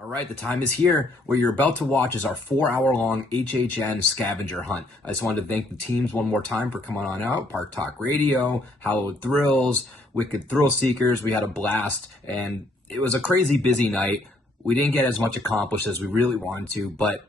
All right, the time is here. What you're about to watch is our 4-hour-long HHN scavenger hunt. I just wanted to thank the teams one more time for coming on out. Park Talk Radio, Hallowed Thrills, Wicked Thrill Seekers. We had a blast, and it was a crazy busy night. We didn't get as much accomplished as we really wanted to, but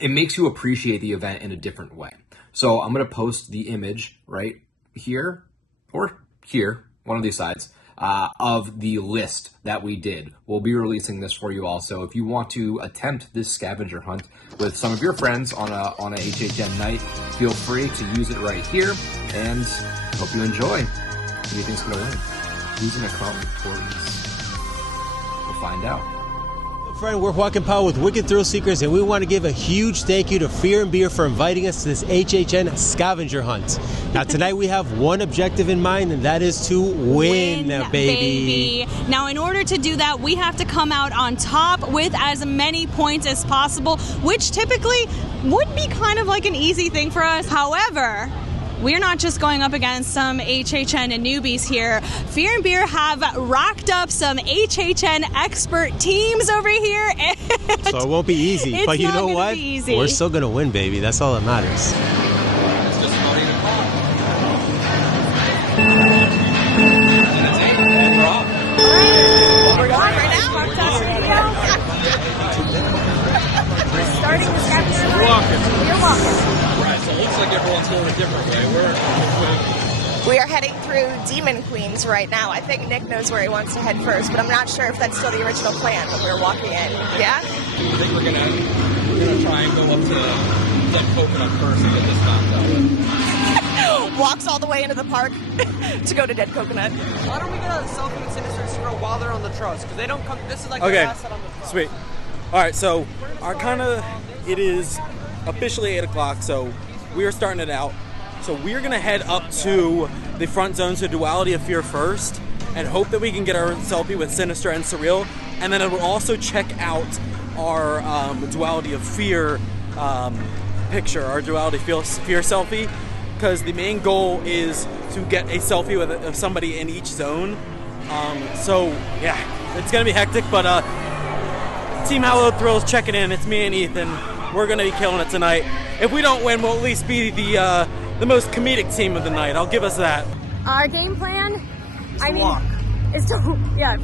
it makes you appreciate the event in a different way. So I'm going to post the image right here or here, one of these sides, of the list that we did. We'll be releasing this for you also. If you want to attempt this scavenger hunt with some of your friends on a HHN night, feel free to use it right here, and hope you enjoy. Who do you think's going to win? Who's going to come victorious? We'll find out. Friend, we're walking Pao with Wicked Thrill Seekers, and we want to give a huge thank you to Fear and Beer for inviting us to this HHN scavenger hunt. Now, tonight we have one objective in mind, and that is to win, baby. Now, in order to do that, we have to come out on top with as many points as possible, which typically would be kind of like an easy thing for us. However, we're not just going up against some HHN and newbies here. Fear and Beer have racked up some HHN expert teams over here. So it won't be easy. But you know what? We're still going to win, baby. That's all that matters. It's just about 8 o'clock. And we're off. We're going right now. We're starting the scavenger hunt. You're walking. Right, so it looks like everyone's going a different way. We are heading through Demon Queens right now. I think Nick knows where he wants to head first, but I'm not sure if that's still the original plan, but we're walking in. Yeah? I think we're gonna try and go up to Dead Coconut first and get this knocked out. Walks all the way into the park to go to Dead Coconut. Why don't we get a selfie with Sinister Zero while they're on the truss? Because they don't come. This is like the Okay, last set on the truss. sweet. All right, so it is officially 8 o'clock, so we are starting it out. So we're gonna head up to the front zone, so Duality of Fear first, and hope that we can get our selfie with Sinister and Surreal, and then it will also check out our Duality of Fear picture, our Duality Fear selfie, because the main goal is to get a selfie with somebody in each zone. So yeah, it's gonna be hectic, but Team Hallowed Thrills checking in. It's me and Ethan. We're gonna be killing it tonight. If we don't win, we'll at least be the most comedic team of the night. I'll give us that. Our game plan, Is to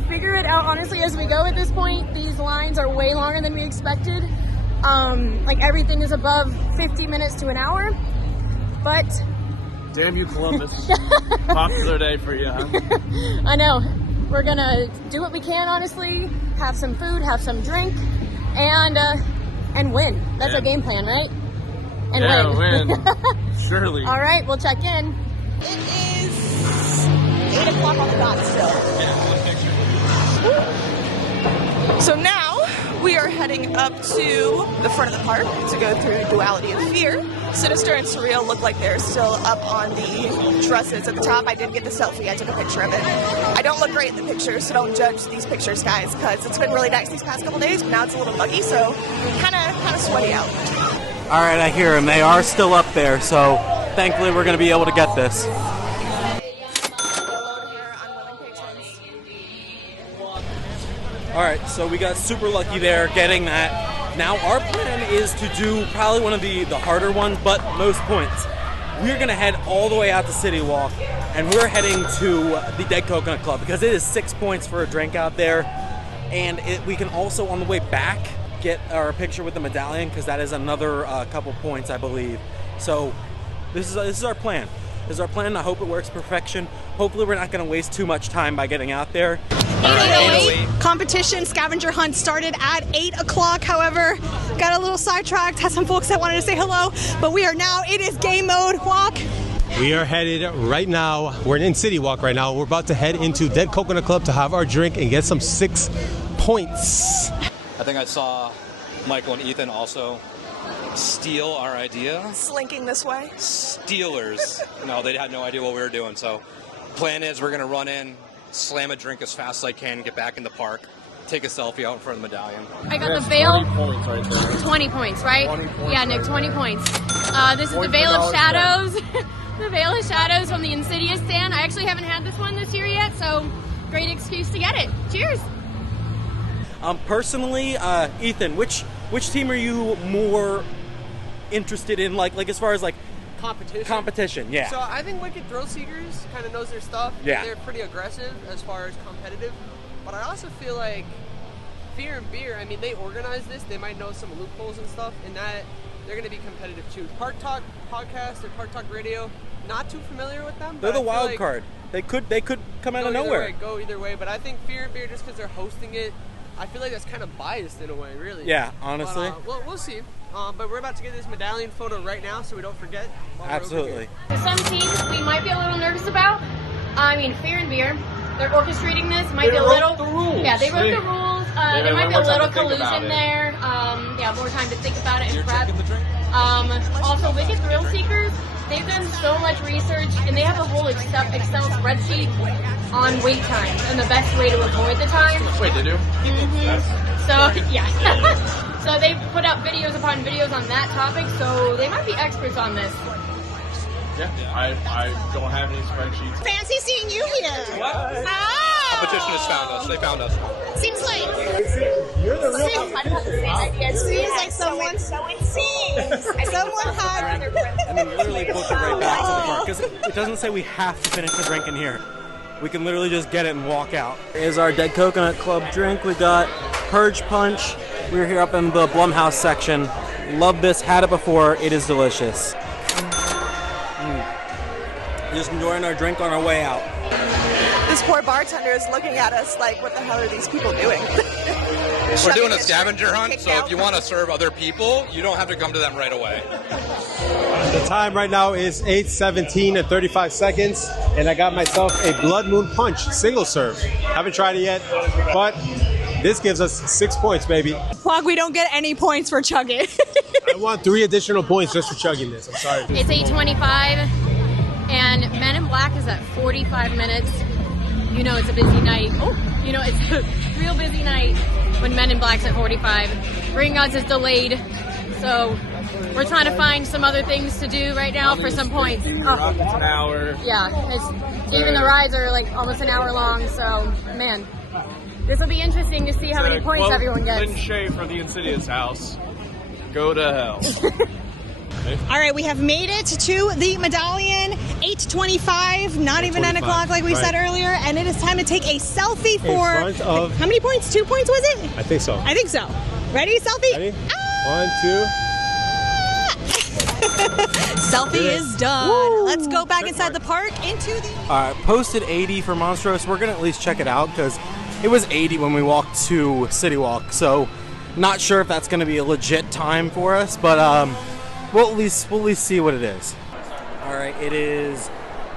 figure it out honestly as we go at this point. These lines are way longer than we expected. Like everything is above 50 minutes to an hour. But damn you, Columbus. Popular day for you, huh? I know. We're gonna do what we can, honestly. Have some food, have some drink, and win. That's our game plan, right? And win. Surely. All right, we'll check in. It is 8 o'clock on the dot still. So now we are heading up to the front of the park to go through Duality of Fear. Sinister and Surreal look like they're still up on the trusses at the top. I did get the selfie. I took a picture of it. I don't look great in the pictures, so don't judge these pictures, guys, because it's been really nice these past couple days, but now it's a little muggy, so kind of sweaty out. All right, I hear them. They are still up there, so thankfully we're going to be able to get this. All right, so we got super lucky there getting that. Now our plan is to do probably one of the harder ones, but most points. We're going to head all the way out to CityWalk, and we're heading to the Dead Coconut Club because it is 6 points for a drink out there, and we can also on the way back get our picture with the medallion because that is another couple points, I believe. So this is our plan. This is our plan. I hope it works perfection. Hopefully we're not going to waste too much time by getting out there. 808 competition scavenger hunt started at 8 o'clock. However, got a little sidetracked. Had some folks that wanted to say hello, but we are now. It is game mode. Walk. We are headed right now. We're in CityWalk right now. We're about to head into Dead Coconut Club to have our drink and get some 6 points. I think I saw Michael and Ethan also steal our idea. Slinking this way. Stealers. No, they had no idea what we were doing. So plan is we're going to run in, slam a drink as fast as I can, get back in the park, take a selfie out in front of the medallion. I got the Veil. 20 points right there. 20 points, right? 20 points, yeah, Nick, 20 points. This is the Point Veil per of dollar Shadows. The Veil of Shadows from the Insidious stand. I actually haven't had this one this year yet, so great excuse to get it. Cheers. Personally, Ethan, which team are you more interested in? Like as far as like competition, yeah. So I think Wicked Thrill Seekers kind of knows their stuff. Yeah. They're pretty aggressive as far as competitive. But I also feel like Fear and Beer, I mean, they organize this. They might know some loopholes and stuff, and that they're going to be competitive too. Park Talk podcast or Park Talk Radio, not too familiar with them. They're the wild card. They could come out of nowhere. Go either way, but I think Fear and Beer, just because they're hosting it, I feel like that's kind of biased in a way, really. Yeah, honestly. But, we'll see. But we're about to get this medallion photo right now, so we don't forget. Absolutely. Some teams we might be a little nervous about. I mean, Fear and Beer, they're orchestrating this. Might be a little. The rules. Yeah, they wrote the rules. There might be a little collusion there. Yeah, more time to think about it and prep. Also, Wicked Thrill Seekers, they've done so much research and they have a whole Excel spreadsheet on wait times and the best way to avoid the time. Wait, did you? So, yeah. So they put out videos upon videos on that topic, so they might be experts on this. Yeah, I don't have any spreadsheets. Fancy seeing you here. What? Ah! Competition has found us. They found us. Seems like You're the real. I have the same idea. Seems like someone so insane. Someone had. And then literally book it right back to the park because it doesn't say we have to finish the drink in here. We can literally just get it and walk out. Here's our Dead Coconut Club drink. We got Purge Punch. We're here up in the Blumhouse section. Love this. Had it before. It is delicious. Just enjoying our drink on our way out. This poor bartender is looking at us like, what the hell are these people doing? We're doing a scavenger hunt, so if you want to serve other people, you don't have to come to them right away. The time right now is 8:17 and 35 seconds, and I got myself a Blood Moon Punch single serve. Haven't tried it yet, but this gives us 6 points, baby. Joaq, we don't get any points for chugging. I want 3 additional points just for chugging this. I'm sorry. It's 8:25 and Men in Black is at 45 minutes. You know it's a busy night. Oh, you know it's a real busy night when Men in Black's at 45. Ring Gods is delayed, so we're trying to find some other things to do right now for some points. It's an hour. Yeah, even the rides are like almost an hour long, so man. This will be interesting to see how many points everyone gets. Lynn Shay for the Insidious house. Go to hell. All right, we have made it to the medallion. 8:25, not even 9 o'clock like we said earlier, and it is time to take a selfie for front of, how many points? 2 points, was it? I think so. I think so. Ready? Selfie? Ready? Ah! 1, 2. Selfie is done. Woo! Let's go back inside the park into the... All right, posted 80 for Monstrose. We're going to at least check it out because it was 80 when we walked to CityWalk, so not sure if that's going to be a legit time for us, but we'll at least see what it is. All right, it is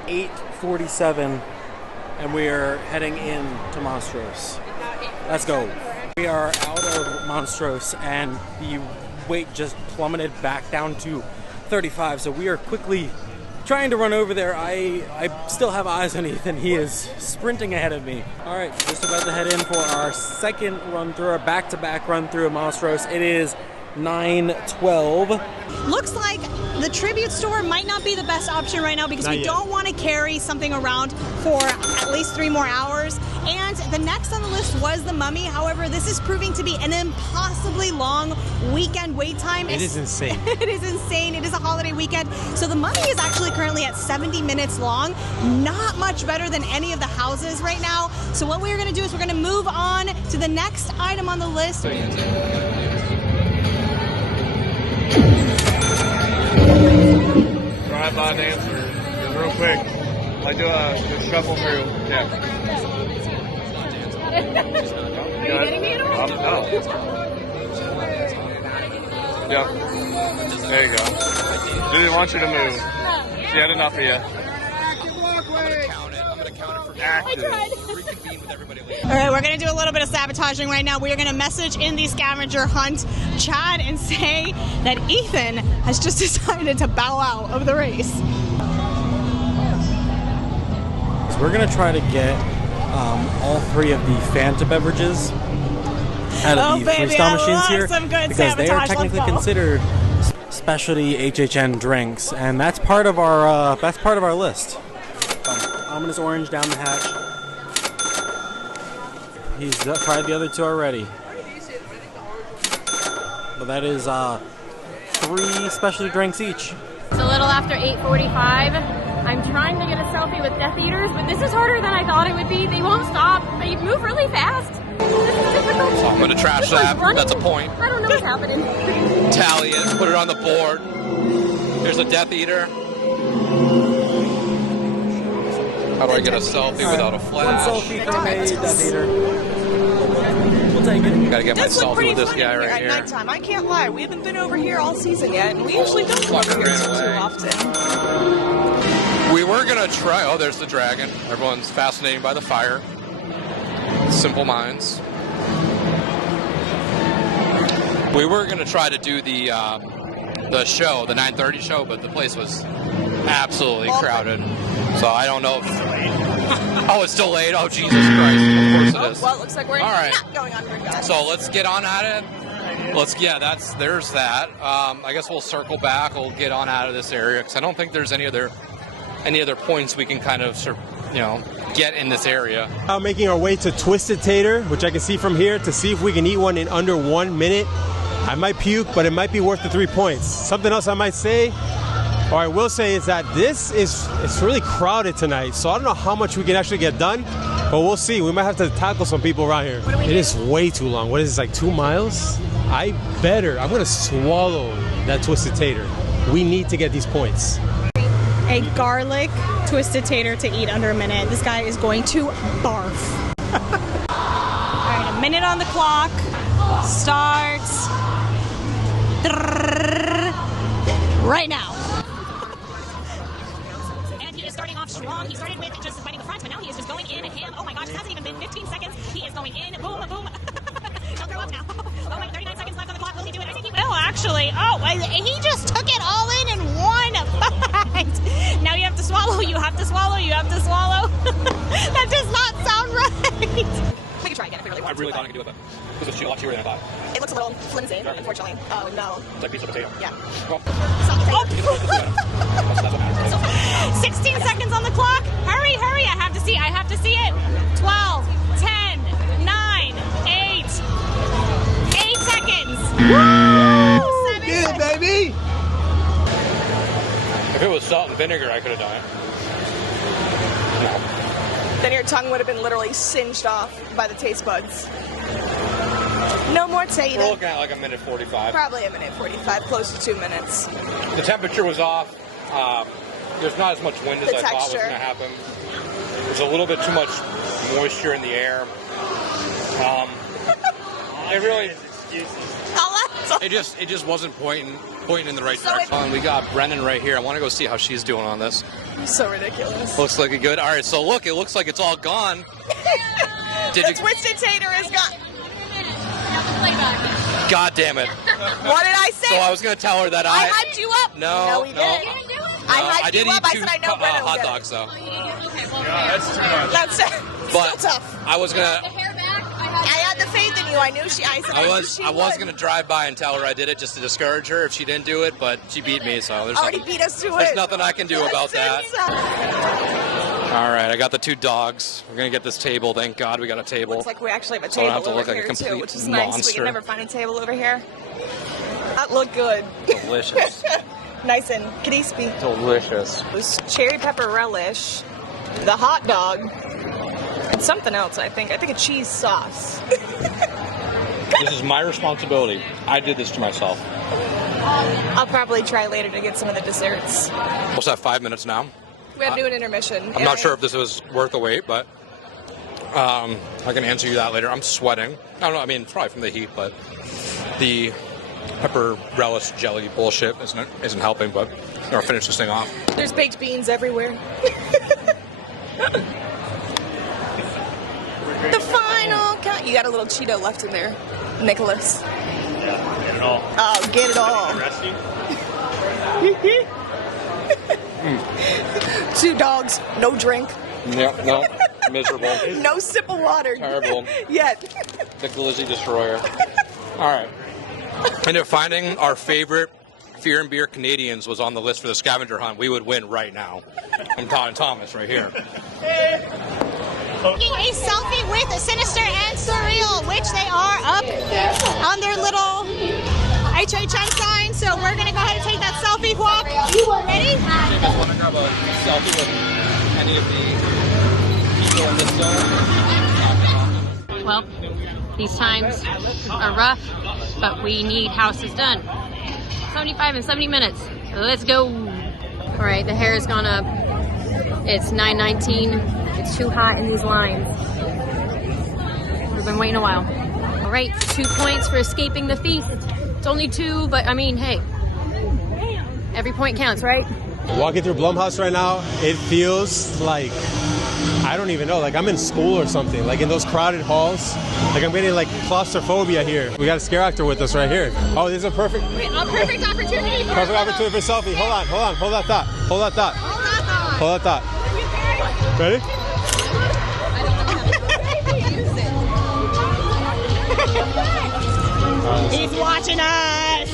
8:47, and we are heading in to Monstrose. Let's go. We are out of Monstrose, and the weight just plummeted back down to 35, so we are quickly trying to run over there. I still have eyes on Ethan. He is sprinting ahead of me. All right, just about to head in for our second run through, our back-to-back run through of Monstrose. It is 9:12. Looks like the tribute store might not be the best option right now because we don't want to carry something around for at least 3 more hours. And the next on the list was the Mummy. However, this is proving to be an impossibly long weekend wait time. It is insane. It is insane. It is a holiday weekend. So the Mummy is actually currently at 70 minutes long. Not much better than any of the houses right now. So what we're going to do is we're going to move on to the next item on the list. Drive-by dancer. Just real quick. Like do a shuffle through. Yeah. Are you getting me at all? No. Yep. There you go. Really want you to move. She had enough of you. All right, we're going to do a little bit of sabotaging right now. We are going to message in the scavenger hunt chat and say that Ethan has just decided to bow out of the race. So we're going to try to get all 3 of the Fanta beverages out of the freestyle machines here because they are technically considered specialty HHN drinks, and that's part of our list. Ominous orange down the hatch. He's tried the other 2 already. But that is 3 specialty drinks each. It's a little after 8:45. I'm trying to get a selfie with Death Eaters, but this is harder than I thought it would be. They won't stop. They move really fast. This is difficult. So I'm going to trash that. That's a point. I don't know what's happening. Tally it. Put it on the board. Here's a Death Eater. How do I get a selfie without a flash? One selfie from a Death Eater. We'll take it. Gotta get my selfie with this guy right here. At nighttime. I can't lie. We haven't been over here all season yet, and we usually don't come over here too often. We were gonna try. Oh, there's the dragon. Everyone's fascinated by the fire. Simple minds. We were gonna try to do the show, the 9:30 show, but the place was absolutely crowded. So I don't know if... Oh, it's still late? Oh, Jesus Christ. Of course it is. Well, it looks like we're not going under, guys. So let's get on at it. There's that. I guess we'll circle back. We'll get on out of this area because I don't think there's any other points we can kind of, get in this area. Now making our way to Twisted Tater, which I can see from here, to see if we can eat one in under 1 minute. I might puke, but it might be worth the 3 points. Something else I might say, or I will say, is that it's really crowded tonight, so I don't know how much we can actually get done, but we'll see. We might have to tackle some people around here. It is way too long. What is this, like 2 miles? I'm gonna swallow that Twisted Tater. We need to get these points. A garlic Twisted Tater to eat under a minute. This guy is going to barf. All right, a minute on the clock. Starts right now. And he is starting off strong. He started with just fighting the front, but now he is just going in and ham. Oh my gosh, it hasn't even been 15 seconds. He is going in. Boom, boom. Don't throw up now. Oh my, 39 seconds left on the clock. Will he do it? I think he will. Actually, he just took it all in one bite. Now you have to swallow. You have to swallow. That does not sound right. We can try again if we really want I really thought I could do it, but it was a lot cheaper than I thought. It looks a little flimsy, unfortunately. Oh, no. It's like a piece of potato. Yeah. Well, 16 seconds on the clock. Hurry. I have to see it. 12, 10, 9, 8 seconds. Woo! 7 Get it, baby! if it was salt and vinegar, I could have done it. No. Then your tongue would have been literally singed off by the taste buds. No more tater. We're looking at like a minute 45. Probably a minute 45, close to 2 minutes. The temperature was off. There's not as much wind as I thought was going to happen. There's a little bit too much moisture in the air. It just wasn't pointing in the right direction. We got Brennan right here. I want to go see how she's doing on this. So ridiculous. Looks like a good. All right, so look, it looks like it's all gone. The Twisted Tater is gone. God damn it. What did I say? So I was going to tell her that I hyped you up. No, we didn't. I hyped did you eat up. I 2 said I know Brennan will hot get dogs, though. That's too much. That's But still tough. I was going to... I had the faith in you. I knew she. I was going to drive by and tell her I did it just to discourage her if she didn't do it, but she beat me, so there's beat us to there's it. nothing I can do about that. All right, I got the 2 dogs. We're going to get this table. Thank God we got a table. Looks like we actually have a So I don't table have to look over like a here too, complete which is nice. We monster. can never find a table over here. That looked good. Delicious. Nice and crispy. Delicious. It was cherry pepper relish, the hot dog, and something else, I think. I think a cheese sauce. This is my responsibility. I did this to myself. I'll probably try later to get some of the desserts. What's that, 5 minutes now? We had to do an intermission. I'm not sure if this was worth the wait, but I can answer you that later. I'm sweating. I don't know. I mean, it's probably from the heat, but the pepper relish jelly bullshit isn't helping, but I'm going to finish this thing off. There's baked beans everywhere. The final count. You got a little Cheeto left in there, Nicholas. Get it all. Oh, get it all. Resting? 2 dogs, no drink. Yeah, no, miserable. No sip of water. Terrible. Yet. The Glizzy Destroyer. All right. And if finding our favorite Fear and Beer Canadians was on the list for the scavenger hunt, we would win right now. I'm Todd and Thomas right here. Taking a selfie with Sinister and Surreal, which they are up on their little HHN sign, so we're gonna go ahead and take that selfie walk. Ready? James, want to grab a selfie with any of the people in this zone? Well, these times are rough, but we need houses done. 75 and 70 minutes. Let's go. All right, the hair has gone up. It's 9:19. It's too hot in these lines. We've been waiting a while. All right, 2 points for escaping the feast. It's only 2, but I mean, hey, every point counts, right? Walking through Blumhouse right now, it feels like, I don't even know, like I'm in school or something, like in those crowded halls. Like I'm getting like claustrophobia here. We got a scare actor with us right here. Oh, this is a perfect Perfect opportunity. perfect opportunity for selfie. Hold on, hold that thought. Hold that thought. Hold that thought. Ready? He's watching us.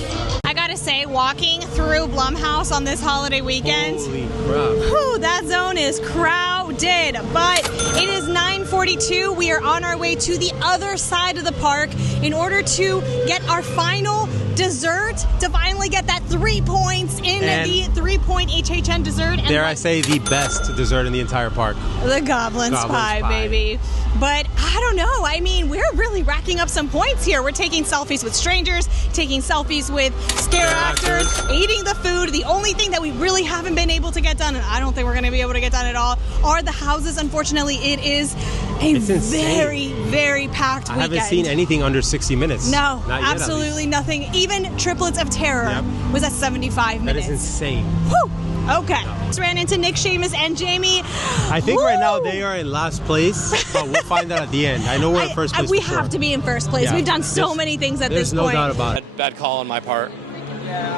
I gotta say, walking through Blumhouse on this holiday weekend, Holy crap. whew, that zone is crowded. But it is 9:42. We are on our way to the other side of the park in order to get our final dessert, to finally get that 3 points in And the 3-point HHN dessert. And Dare I say the best dessert in the entire park. the Goblin's pie, baby. But I don't know. I mean, we're really racking up some points here. We're taking selfies with strangers, taking selfies with scare actors, eating the food. The only thing that we really haven't been able to get done, and I don't think we're going to be able to get done at all, are the houses. Unfortunately, it is a very, very packed weekend. I haven't seen anything under 60 minutes. No, Not yet, absolutely nothing. Even Triplets of Terror was at 75 minutes. That is insane. Whew. Okay. Just ran into Nick, Seamus, and Jamie. I think right now they are in last place, but we'll find out at the end. I know we're in first place. We for sure. have to be in first place. Yeah. We've done so many things at this There's no point. doubt about it. Bad call on my part.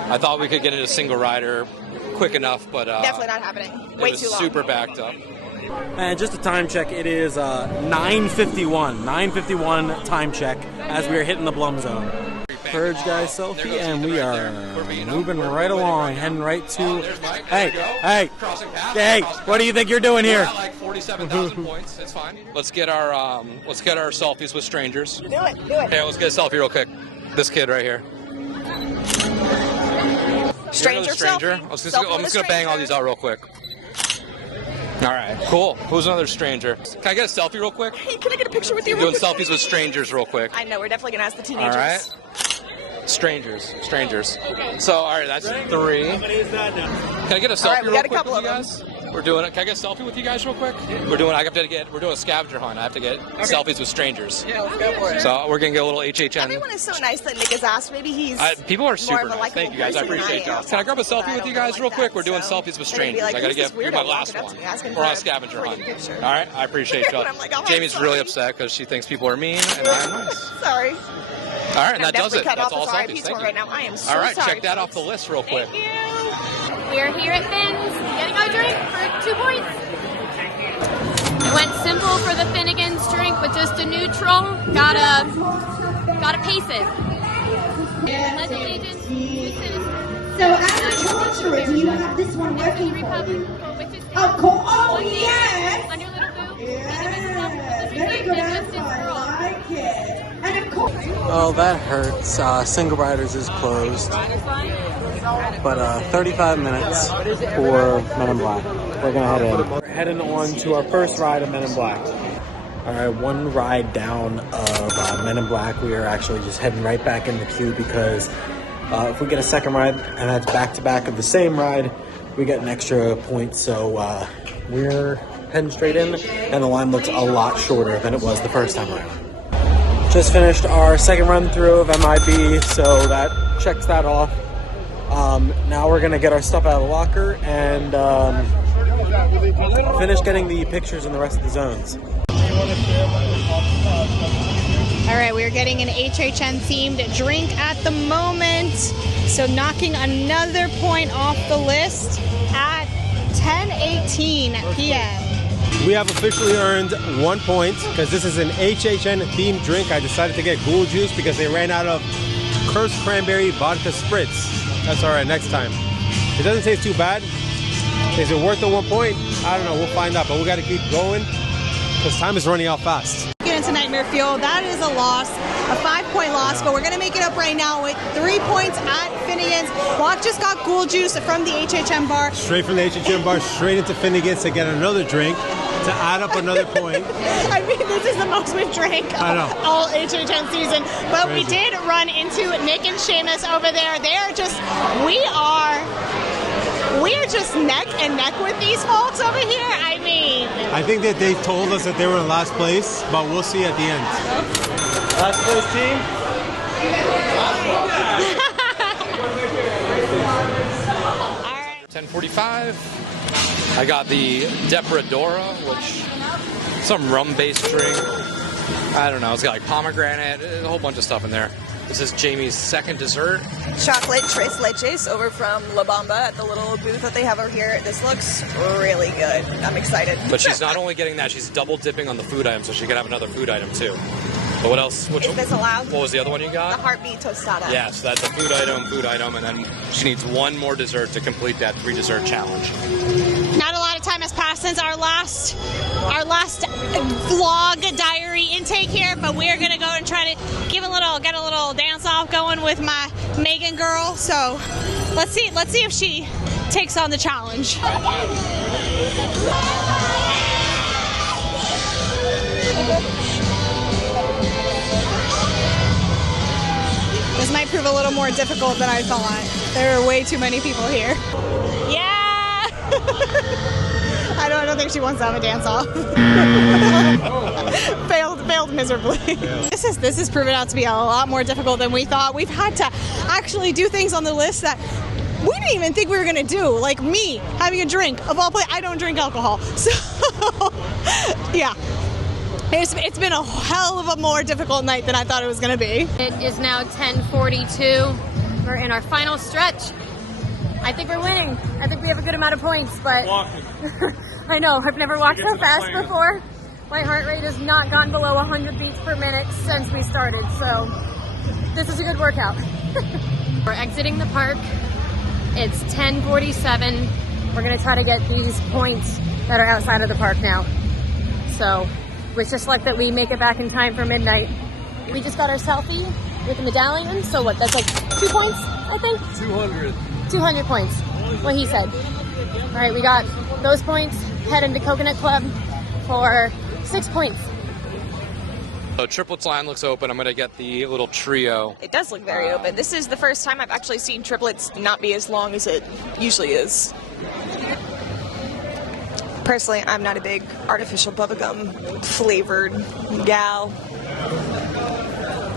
I thought we could get it a single rider quick enough, but Definitely not happening. Way it was too long. super backed up. And just a time check, it is 9:51. 9:51 time check as we are hitting the Blum zone. Purge guy selfie, and we are moving right along, heading right to. Hey, what do you think you're doing here? We're at like 47,000 points. It's fine. Let's get our selfies with strangers. Do it. Okay, let's get a selfie real quick. This kid right here. Stranger selfie. I'm just gonna bang all these out real quick. All right, cool. Who's another stranger? Can I get a selfie real quick? Hey, can I get a picture with you? Doing selfies with strangers real quick. I know, we're definitely gonna ask the teenagers. All right. Strangers. So, all right, that's 3. Can I get a selfie real quick with you guys? We're doing it. Can I get a selfie with you guys real quick? We're doing a scavenger hunt. I have to get selfies with strangers. Yeah, let's go for it. So we're gonna get a little HHN. Everyone is so nice that Nick has asked. Maybe he's people are super more of a nice. Thank you guys. I likable appreciate person y'all. Can I grab a selfie with you guys real quick? We're doing selfies with strangers. I gotta get my last one. We're on a scavenger hunt. All right, I appreciate y'all. Jamie's really upset because she thinks people are mean, and I'm nice. Sorry. All right, and that does it. That's all selfies. Thank you. Right now. I am so all right, sorry, check that off the list real quick. We are here at Finn's, getting our drink for 2 points. I went simple for the Finnegan's drink with just a neutral. Gotta pace it. Pledge allegiance to citizens. So as a torturer, do you have this one working for you? Of course. Oh, yes. On your little boo. Very good answer. I like it. And of course. Oh, that hurts. Single Riders is closed. But 35 minutes for Men in Black. We're gonna head in. We're heading on to our first ride of Men in Black. All right, one ride down of Men in Black. We are actually just heading right back in the queue because if we get a second ride and that's back to back of the same ride, we get an extra point. So we're heading straight in, and the line looks a lot shorter than it was the first time around. Just finished our second run through of MIB, so that checks that off. Now we're gonna get our stuff out of the locker and finish getting the pictures in the rest of the zones. All right, we're getting an HHN themed drink at the moment. So knocking another point off the list at 10:18 p.m. We have officially earned 1 point because this is an HHN themed drink. I decided to get Ghoul Juice because they ran out of Cursed Cranberry Vodka Spritz. That's all right, next time. It doesn't taste too bad. Is it worth the 1 point? I don't know, we'll find out, but we got to keep going because time is running out fast. Get into Nightmare Fuel, that is a loss. a 5-point loss, but we're going to make it up right now with 3 points at Finnegan's. Walk just got Ghoul Juice from the HHM bar. Straight from the HHM bar, straight into Finnegan's to get another drink to add up another point. I mean, this is the most we've drank all HHN season. But Crazy. we did run into Nick and Seamus over there. They're just, we are just neck and neck with these folks over here. I mean, I think that they told us that they were in last place, but we'll see at the end. Last place team. 10:45. I got the Depredora, which some rum-based drink. I don't know. It's got like pomegranate, a whole bunch of stuff in there. This is Jamie's second dessert. Chocolate tres leches over from La Bamba at the little booth that they have over here. This looks really good. I'm excited. But she's not only getting that, she's double dipping on the food item, so she could have another food item too. But what else? Is this allowed? What was the other one you got? The heartbeat tostada. Yeah, so that's a food item, and then she needs one more dessert to complete that 3-dessert challenge. not a lot of time has passed since our last vlog diary intake here, but we're gonna go and try to get a little dance off going with my Megan girl. So let's see if she takes on the challenge. This might prove a little more difficult than I thought. There are way too many people here. Yeah! I don't think she wants to have a dance off. Failed miserably. This is proving out to be a lot more difficult than we thought. We've had to actually do things on the list that we didn't even think we were gonna do. Like me having a drink. Of all places, I don't drink alcohol. So yeah. It's been a hell of a more difficult night than I thought it was going to be. It is now 10:42. We're in our final stretch. I think we're winning. I think we have a good amount of points, but I know, I've never walked so fast before. My heart rate has not gone below 100 beats per minute since we started, so this is a good workout. We're exiting the park. It's 10:47. We're going to try to get these points that are outside of the park now. So with just luck that we make it back in time for midnight. We just got our selfie with the medallion, so what, that's like 2 points, I think? 200 points, what he said. All right, we got those points, head into Coconut Club for 6 points. So triplets line looks open. I'm gonna get the little trio. It does look very open. This is the first time I've actually seen triplets not be as long as it usually is. Personally, I'm not a big artificial bubblegum flavored gal.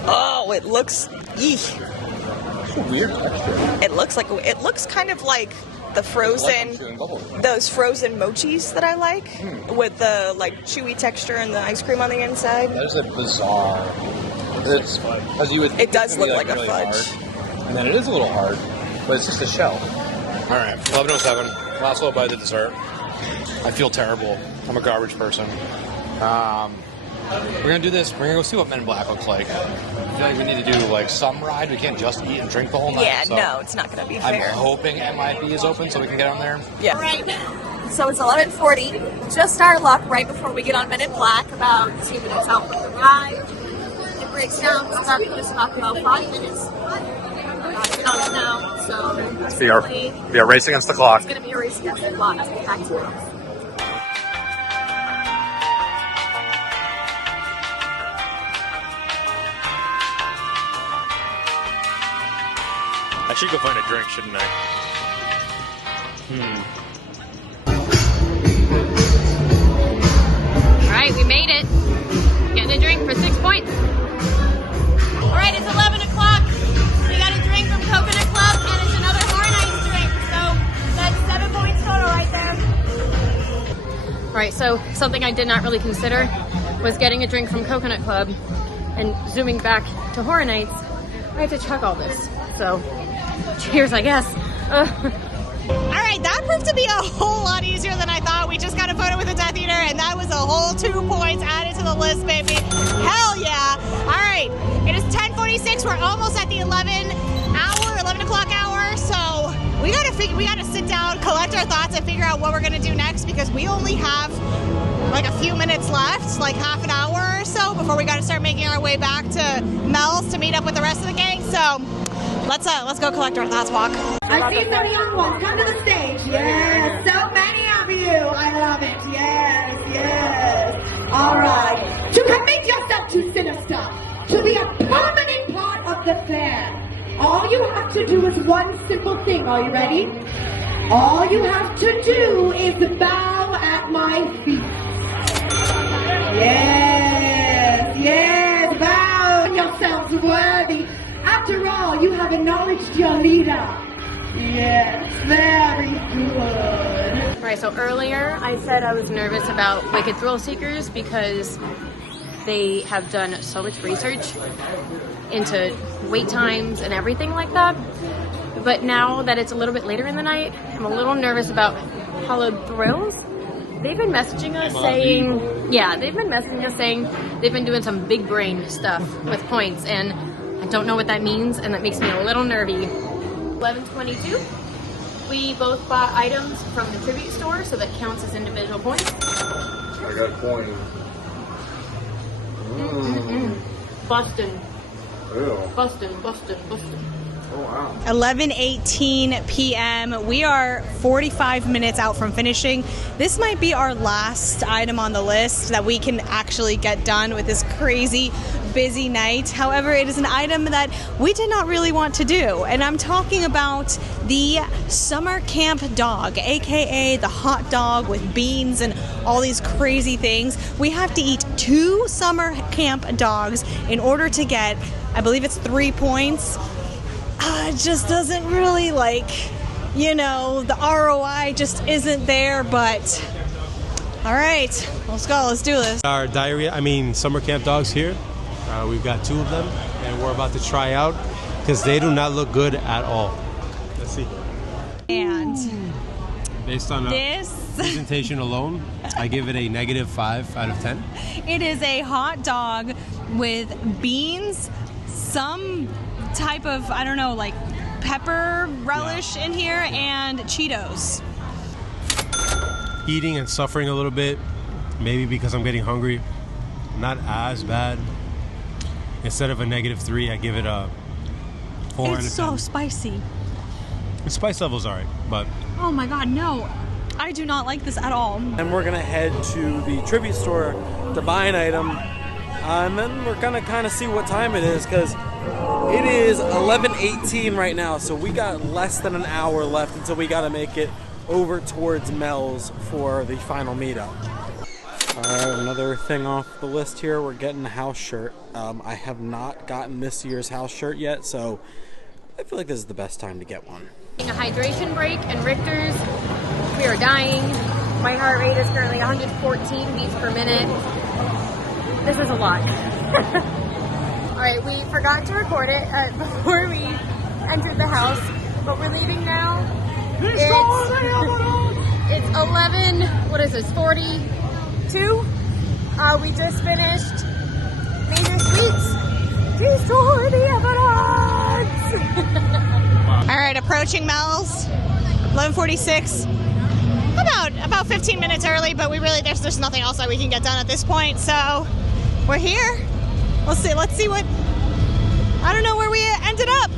Oh, it looks eek. It's a weird texture. It looks kind of like the frozen, those frozen mochis that I like, with the like chewy texture and the ice cream on the inside. That is a bizarre. It does look like a really fudge. Hard. And then it is a little hard, but it's just a shell. All right, 11:07. Last little bite of dessert. I feel terrible. I'm a garbage person. We're gonna do this. We're gonna go see what Men in Black looks like. I feel like we need to do like some ride. We can't just eat and drink the whole night. Yeah, so no, it's not gonna be fair. I'm hoping MIB is open so we can get on there. Yeah. Right. So it's 11:40. Just our luck right before we get on Men in Black. About 2 minutes out from the ride. It breaks down. So that puts us about 5 minutes. Now, so We are racing against the clock. It's going to be a race against the clock. Let's get back to it. I should go find a drink, shouldn't I? All right, we made it. Getting a drink for 6 points. All right, it's 11 o'clock. We got a drink from Coconut Club, and it's another Horn Ice drink. So that's 7 points total right there. All right, so something I did not really consider was getting a drink from Coconut Club and zooming back to Horror Nights. I have to chuck all this. So cheers, I guess. All right, that proved to be a whole lot easier than I thought. We just got a photo with a Death Eater, and that was a whole 2 points added to the list, baby. Hell yeah. All right, it is 10:46. We're almost at the 11 o'clock hour, so we gotta sit down, collect our thoughts, and figure out what we're gonna do next, because we only have like a few minutes left, like half an hour or so before we got to start making our way back to Mel's to meet up with the rest of the gang. So let's go collect our thoughts, walk. I see some young ones. Come to the stage. Yes, so many of you. I love it. Yes, yes. All right. To commit yourself to Sinister, to be a permanent part of the fair, all you have to do is one simple thing. Are you ready? All you have to do is bow at my feet. Yes, yes, bow yourselves worthy. After all, you have acknowledged your leader. Yes, very good. Right, so earlier I said I was nervous about Wicked Thrill Seekers because they have done so much research into wait times and everything like that. But now that it's a little bit later in the night, I'm a little nervous about Hallowed Thrills. They've been messaging us saying, they've been doing some big brain stuff with points, and I don't know what that means, and that makes me a little nervy. 11:22. We both bought items from the tribute store, so that counts as individual points. I got coins. Bustin'. Ew. Bustin'. Oh, wow. 11:18 p.m. We are 45 minutes out from finishing. This might be our last item on the list that we can actually get done with this crazy busy night. However, it is an item that we did not really want to do, and I'm talking about the summer camp dog, aka the hot dog with beans and all these crazy things. We have to eat 2 summer camp dogs in order to get, I believe it's 3 points. It just doesn't really, the ROI just isn't there, but all right, let's go, let's do this. Our summer camp dogs here. We've got 2 of them, and we're about to try out because they do not look good at all. Let's see. And based on this presentation alone, I give it a -5 out of 10. It is a hot dog with beans, some type of, I don't know, like pepper relish in here, and Cheetos. Eating and suffering a little bit, maybe because I'm getting hungry. Not as bad. Instead of a -3, I give it a 4 out of 10. It's so spicy. The spice level's alright, but Oh my god, no. I do not like this at all. And we're gonna head to the tribute store to buy an item, and then we're gonna kind of see what time it is, because it is 11:18 right now, so we got less than an hour left until we gotta make it over towards Mel's for the final meetup. Alright, another thing off the list here, we're getting a house shirt. I have not gotten this year's house shirt yet, so I feel like this is the best time to get one. A hydration break and Richter's. We are dying. My heart rate is currently 114 beats per minute. This is a lot. Alright, we forgot to record it before we entered the house, but we're leaving now. It's 11:42. We just finished Major Sweets. Destroy the evidence! Alright, approaching Mel's. 11:46. About 15 minutes early, but there's nothing else that we can get done at this point, so we're here. Let's see what, I don't know where we ended up.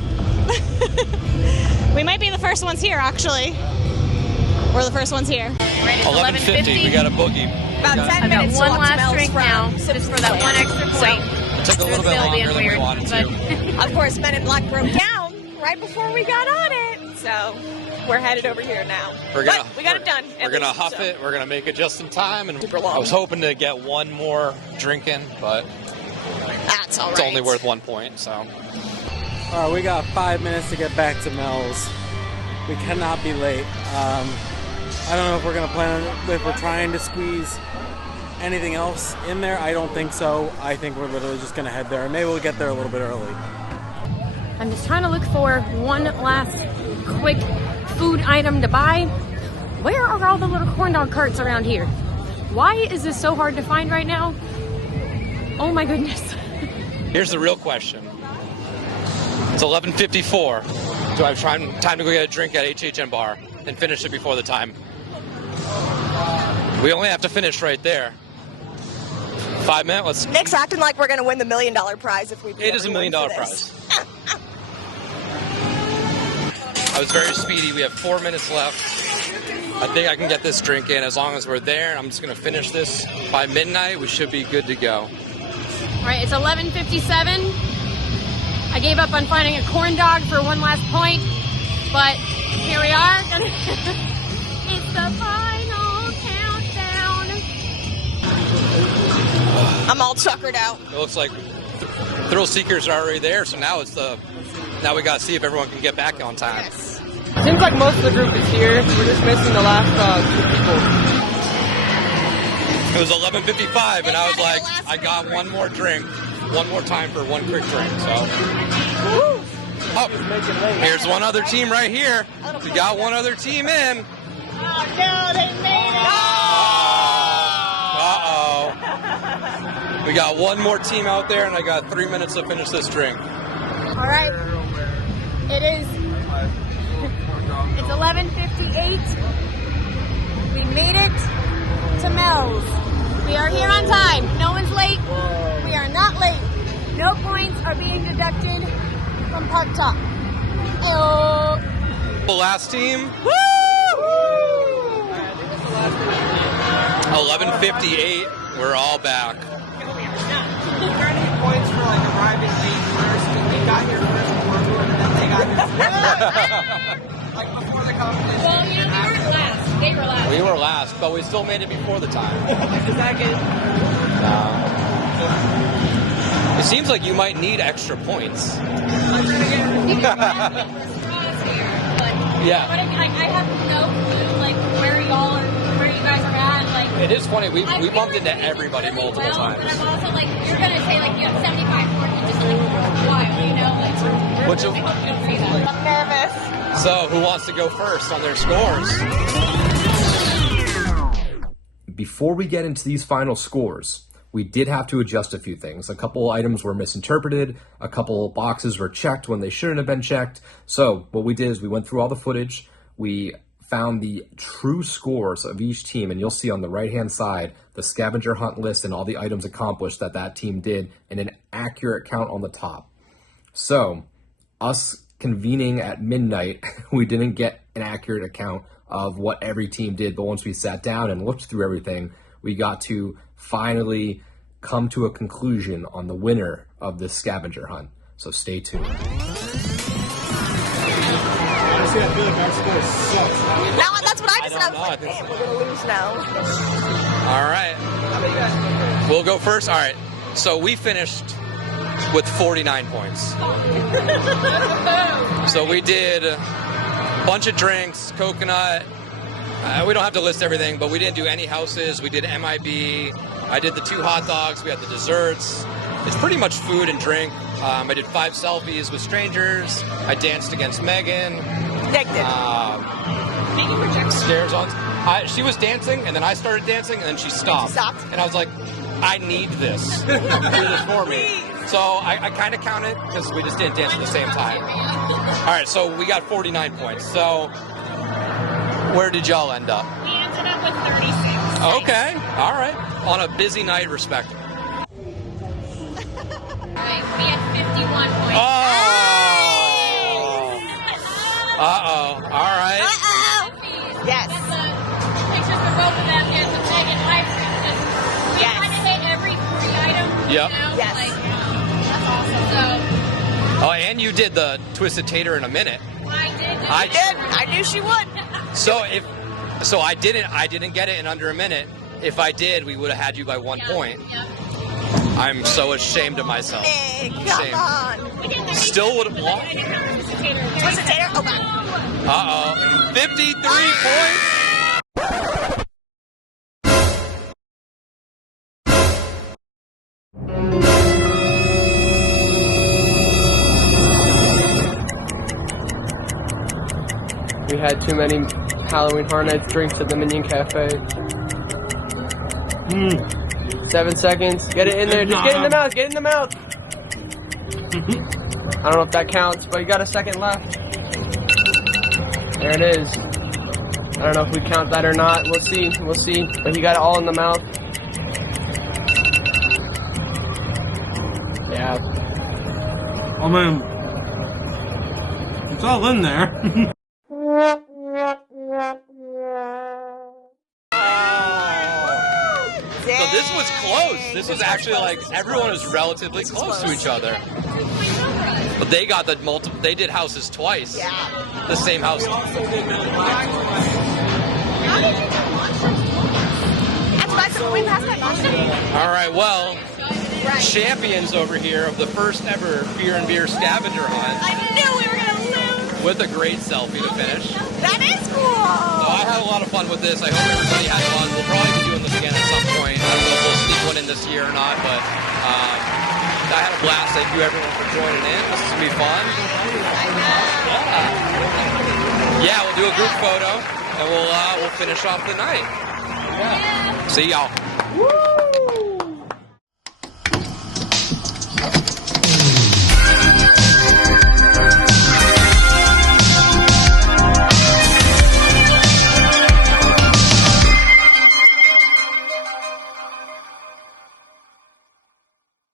We might be the first ones here, actually. We're the first ones here. Right, 11:50, we got a boogie. About 10 minutes to one walk to last Mel's drink from now, just for that one extra point. It took a little bit longer than we wanted to. Of course, Men in Black broke down right before we got on it, so we're headed over here now. We got it done. We're gonna huff it. We're gonna make it just in time, and I was hoping to get one more drink in, but that's all right. It's only worth 1 point, so. All right, we got 5 minutes to get back to Mel's. We cannot be late. I don't know if we're gonna if we're trying to squeeze anything else in there. I don't think so. I think we're literally just gonna head there, and maybe we'll get there a little bit early. I'm just trying to look for one last quick food item to buy. Where are all the little corn dog carts around here? Why is this so hard to find right now? Oh my goodness. Here's the real question. It's 11:54. Do I have time to go get a drink at HHN bar and finish it before the time? We only have to finish right there. 5 minutes. Nick's acting like we're going to win the $1 million prize if we beat It is a $1 million prize. I was very speedy. We have 4 minutes left. I think I can get this drink in as long as we're there. I'm just going to finish this by midnight. We should be good to go. All right, it's 11:57. I gave up on finding a corn dog for one last point, but here we are. It's the final countdown. I'm all tuckered out. It looks like thrill seekers are already there, so now now we got to see if everyone can get back on time. Yes. Seems like most of the group is here. We're just missing the last few people. It was 11:55, and I was like, I got one more drink, one more time for one quick drink. So, oh, here's one other team right here. We got one other team in. Oh, no, they made it! Uh-oh. We got one more team out there, and I got 3 minutes to finish this drink. All right. It's 11:58. We made it to Mel's. We are here on time. No one's late. We are not late. No points are being deducted from Park Top. The last team. Woo! 11:58. We're all back. Are there any points for like arriving late first? Because we got here first before everyone, and then they got here. Like before the competition. Well, we weren't last. They were last. We were last, but we still made it before the time. Is that good? It seems like you might need extra points. Yeah. But I have no clue, like, where you guys are at. Like, It is funny. We bumped into everybody multiple times. But I'm also like, you're gonna say like you have 75 points, just like wild, you know? Like, I hope you don't say that. I'm nervous. So, who wants to go first on their scores? Before we get into these final scores, we did have to adjust a few things. A couple items were misinterpreted, a couple boxes were checked when they shouldn't have been checked. So what we did is we went through all the footage, we found the true scores of each team, and you'll see on the right-hand side the scavenger hunt list and all the items accomplished that team did, and an accurate count on the top. So, us convening at midnight, we didn't get an accurate account of what every team did, but once we sat down and looked through everything, we got to finally come to a conclusion on the winner of this scavenger hunt. So stay tuned. Now that's what I just said. I was like, damn, we're gonna lose now. All right. We'll go first. All right. So we finished with 49 points. So we did a bunch of drinks, coconut. We don't have to list everything, but we didn't do any houses. We did MIB. I did the 2 hot dogs. We had the desserts. It's pretty much food and drink. I did 5 selfies with strangers. I danced against Megan. Nick did. Megan rejected. Stairs on. She was dancing, and then I started dancing, and then she stopped. And I was like, I need this. Do this for me. So I kind of counted because we just didn't dance at the same time. All right, so we got 49 points. So where did y'all end up? We ended up with 36. Okay, all right. On a busy night, respectively. Right, we had 51 points. Oh! Uh-oh. All right. Uh-oh. Yes. Pictures for both of them and the Megan live stream. We kind of hit every free item. Yep. You know? Yes. Like, that's awesome. So, Oh, and you did the twisted tater in a minute. I did. I did. I knew she would. So I didn't get it in under a minute. If I did, we would have had you by 1 point. Yep. I'm so ashamed of myself. Nick, come on. Still would have won. Twisted tater? Oh, God. Uh-oh. 53 points. We had too many Halloween Horror Nights drinks at the Minion Cafe. 7 seconds. Get it in there. Just get in the mouth. Get in the mouth. I don't know if that counts, but you got a second left. There it is. I don't know if we count that or not. We'll see. We'll see. But he got it all in the mouth. I mean, it's all in there. So this was close. This was actually like everyone was relatively close to each other. But they got the multiple. They did houses twice. Yeah. The same house. All right. Well, champions over here of the first ever Fear and Beer scavenger hunt. I knew we were gonna lose. With a great selfie to finish. That is cool. So I had a lot of fun with this. I hope everybody had fun. We'll probably be doing this again at some point. I don't know if we'll sneak one in this year or not, but I had a blast. Thank you everyone for joining in. This is gonna be fun. Yeah, we'll do a group photo and we'll finish off the night. Yeah. See y'all. Woo!